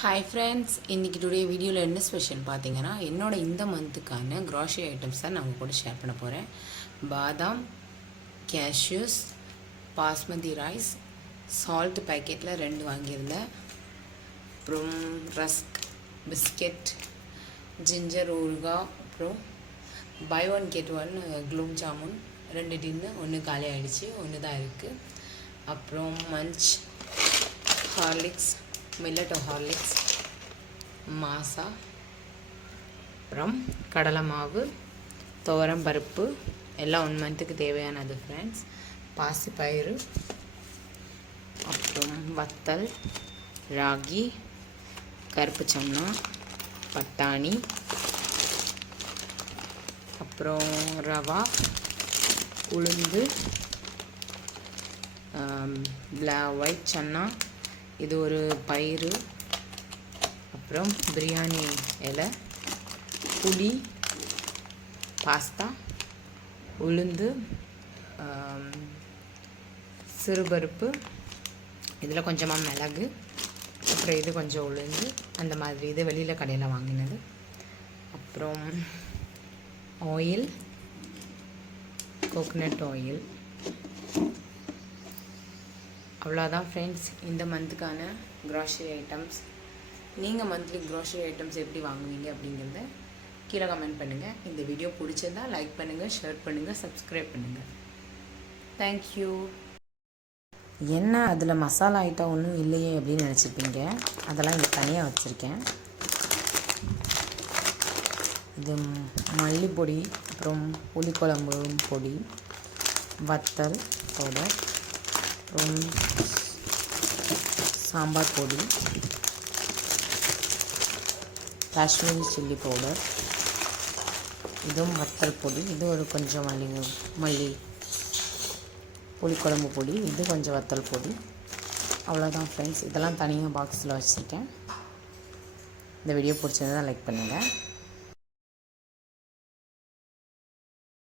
Hi friends, இன்றைக்கி today வீடியோவில் என்ன ஸ்பெஷல் பார்த்தீங்கன்னா, என்னோடய இந்த மந்த்துக்கான க்ராசரி ஐட்டம்ஸ் தான் நான் உங்கள் கூட ஷேர் பண்ண போகிறேன். பாதாம், கேஷ்யூஸ், பாஸ்மதி ரைஸ், சால்ட் பேக்கெட்டில் 2 வாங்கியிருந்தேன். அப்புறம் ரஸ்க், பிஸ்கெட், ஜிஞ்சர் ஊறுகாய், அப்புறம் buy one get one gulab jamun 2 tin, 1 காலி ஆகிடுச்சு, 1 தான் இருக்குது. அப்புறம் மஞ்ச், ஹார்லிக்ஸ், மில்லட் ஹார்லிக்ஸ், மாசா, அப்புறம் கடலை மாவு, துவரம் பருப்பு எல்லாம் 1 மந்த்துக்கு தேவையானது ஃப்ரெண்ட்ஸ். பாசிப்பயிறு, அப்புறம் வத்தல், ராகி, கருப்பு சம்னா, பட்டாணி, அப்புறம் ரவா, உளுந்து, ஒயிட் சன்னா, இது ஒரு பயிறு, அப்புறம் பிரியாணி இலை, புளி, பாஸ்தா, உளுந்து, சிறுபருப்பு, இதில் கொஞ்சமாக மிளகு, அப்புறம் இது கொஞ்சம் உளுந்து, அந்த மாதிரி. இது வெளியில் கடையில் வாங்கினது. அப்புறம் ஆயில், கோகோனட் ஆயில். அவ்வளோதான் ஃப்ரெண்ட்ஸ் இந்த மந்த்துக்கான க்ராசரி ஐட்டம்ஸ். நீங்கள் மந்த்லி க்ராசரி ஐட்டம்ஸ் எப்படி வாங்குவீங்க அப்படிங்கிறத கீழே கமெண்ட் பண்ணுங்கள். இந்த வீடியோ பிடிச்சதா லைக் பண்ணுங்கள், ஷேர் பண்ணுங்கள், சப்ஸ்கிரைப் பண்ணுங்கள். தேங்க்யூ. என்ன அதில் மசாலா ஐட்டம் ஒன்றும் இல்லையே அப்படின்னு நினச்சிருப்பீங்க. அதெல்லாம் இங்கே தனியாக வச்சுருக்கேன். இது மல்லிப்பொடி, அப்புறம் புளிக்குழம்பு பொடி, வத்தல் பவுடர், அப்புறம் சாம்பார் பொடி, காஷ்மீரி சில்லி பவுடர், இதுவும் வத்தல் பொடி, இது ஒரு கொஞ்சம் மல்லி புளிக்குழம்பு பொடி, இது கொஞ்சம் வத்தல் பொடி. அவ்வளோதான் ஃப்ரெண்ட்ஸ். இதெல்லாம் தனியாக பாக்ஸில் வச்சுருக்கேன். இந்த வீடியோ பிடிச்சதை லைக் பண்ணுங்கள்.